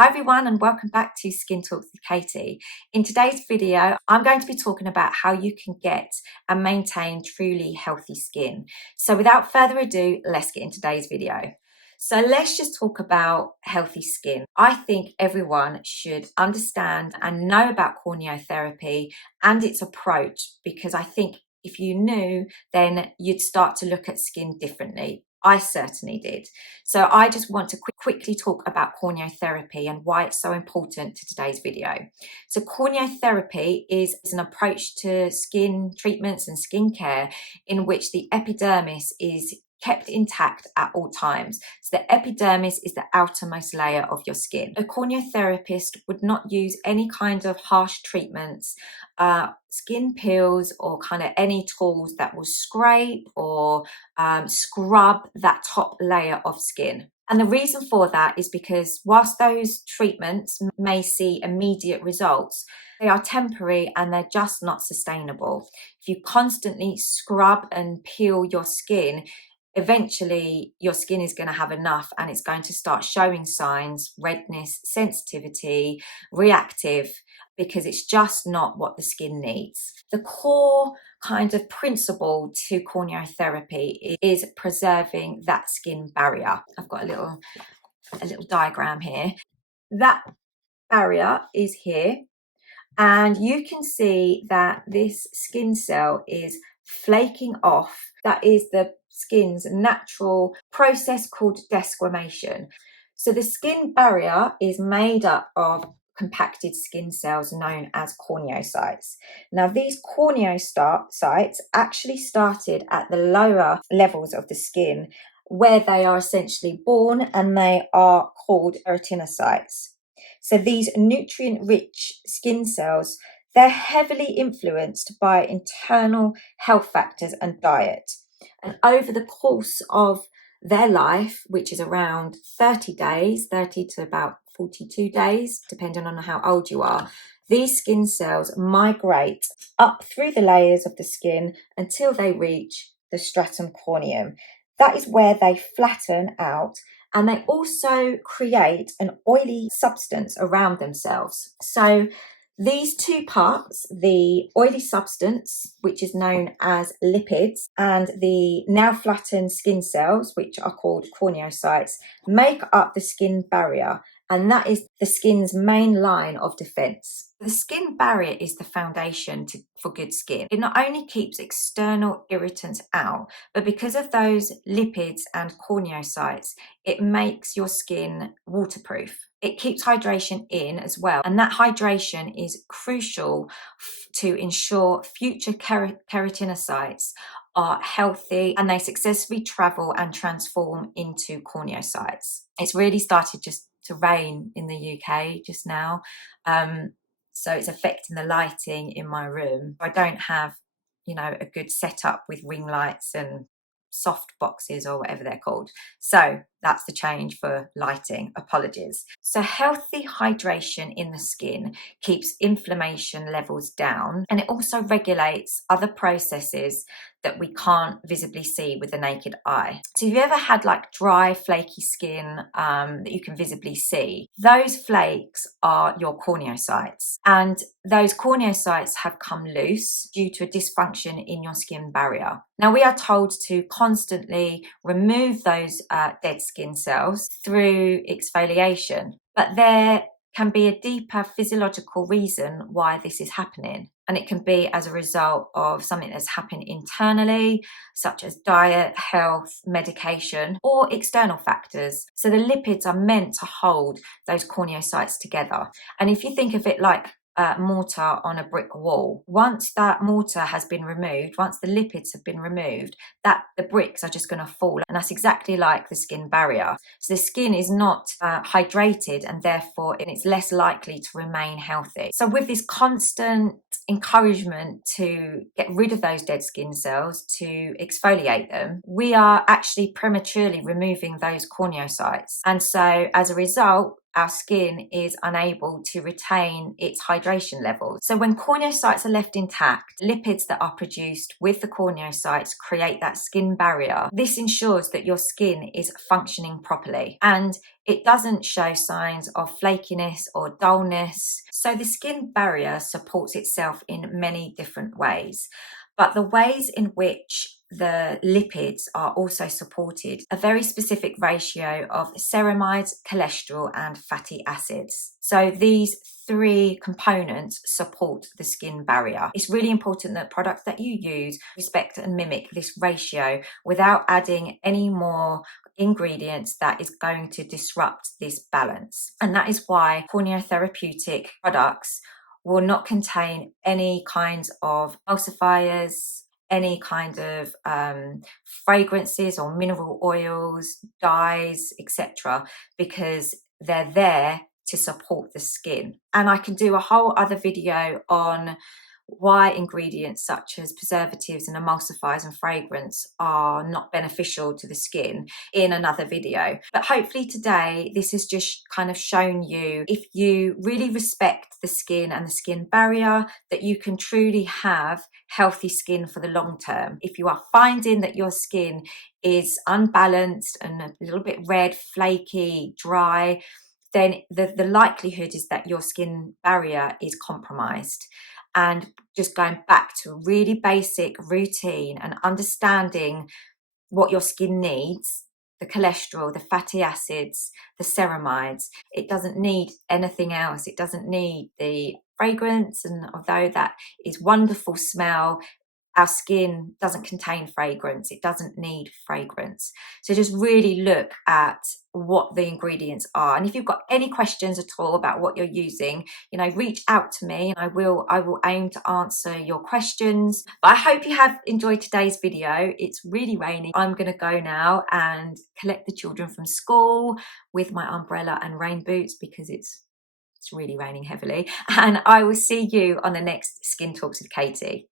Hi everyone and welcome back to Skin Talks with Katie. In today's video, I'm going to be talking about how you can get and maintain truly healthy skin. So without further ado, let's get into today's video. So let's just talk about healthy skin. I think everyone should understand and know about corneotherapy and its approach, because I think if you knew, then you'd start to look at skin differently. I certainly did. So I just want to quickly talk about corneotherapy and why it's so important to today's video. So corneotherapy is an approach to skin treatments and skincare in which the epidermis is kept intact at all times. So the epidermis is the outermost layer of your skin. A corneotherapist would not use any kind of harsh treatments, skin peels, or kind of any tools that will scrape or scrub that top layer of skin. And the reason for that is because whilst those treatments may see immediate results, they are temporary and they're just not sustainable. If you constantly scrub and peel your skin, eventually your skin is going to have enough and it's going to start showing signs, redness, sensitivity, reactive, because it's just not what the skin needs. The core kind of principle to corneotherapy is preserving that skin barrier. I've got a little diagram here. That barrier is here, and you can see that this skin cell is flaking off. That is the skin's natural process called desquamation. So the skin barrier is made up of compacted skin cells known as corneocytes. Now, these corneocytes actually started at the lower levels of the skin, where they are essentially born, and they are called keratinocytes. So these nutrient-rich skin cells, they're heavily influenced by internal health factors and diet. And over the course of their life, which is around 30 days, 30 to about 42 days, depending on how old you are, these skin cells migrate up through the layers of the skin until they reach the stratum corneum. That is where they flatten out, and they also create an oily substance around themselves. So these two parts, the oily substance, which is known as lipids, and the now flattened skin cells, which are called corneocytes, make up the skin barrier, and that is the skin's main line of defense. The skin barrier is the foundation for good skin. It not only keeps external irritants out, but because of those lipids and corneocytes, it makes your skin waterproof. It keeps hydration in as well, and that hydration is crucial to ensure future keratinocytes are healthy and they successfully travel and transform into corneocytes. It's really started just to rain in the UK just now, so it's affecting the lighting in my room. I don't have, a good setup with ring lights and soft boxes or whatever they're called. So that's the change for lighting. Apologies. So healthy hydration in the skin keeps inflammation levels down, and it also regulates other processes that we can't visibly see with the naked eye. So if you ever had like dry, flaky skin that you can visibly see, those flakes are your corneocytes. And those corneocytes have come loose due to a dysfunction in your skin barrier. Now, we are told to constantly remove those dead skin cells through exfoliation, but there can be a deeper physiological reason why this is happening. And it can be as a result of something that's happened internally, such as diet, health, medication, or external factors. So the lipids are meant to hold those corneocytes together. And if you think of it like mortar on a brick wall, once that mortar has been removed, once the lipids have been removed, that the bricks are just going to fall. And that's exactly like the skin barrier. So the skin is not hydrated, and therefore it's less likely to remain healthy. So with this constant encouragement to get rid of those dead skin cells, to exfoliate them, we are actually prematurely removing those corneocytes. And so as a result, our skin is unable to retain its hydration levels. So when corneocytes are left intact, lipids that are produced with the corneocytes create that skin barrier. This ensures that your skin is functioning properly and it doesn't show signs of flakiness or dullness. So the skin barrier supports itself in many different ways. But the ways in which the lipids are also supported a very specific ratio of ceramides, cholesterol, and fatty acids. So these three components support the skin barrier. It's really important that products that you use respect and mimic this ratio without adding any more ingredients that is going to disrupt this balance. And that is why corneotherapeutic products will not contain any kinds of emulsifiers, any kind of fragrances or mineral oils, dyes, etc., because they're there to support the skin. And I can do a whole other video on why ingredients such as preservatives and emulsifiers and fragrance are not beneficial to the skin in another video. But hopefully today this has just kind of shown you, if you really respect the skin and the skin barrier, that you can truly have healthy skin for the long term. If you are finding that your skin is unbalanced and a little bit red, flaky, dry, then the likelihood is that your skin barrier is compromised. And just going back to a really basic routine and understanding what your skin needs, the cholesterol, the fatty acids, the ceramides, it doesn't need anything else. It doesn't need the fragrance. And although that is wonderful smell, our skin doesn't contain fragrance. It doesn't need fragrance. So just really look at what the ingredients are. And if you've got any questions at all about what you're using, reach out to me and I will aim to answer your questions. But I hope you have enjoyed today's video. It's really raining. I'm going to go now and collect the children from school with my umbrella and rain boots because it's really raining heavily. And I will see you on the next Skin Talks with Katie.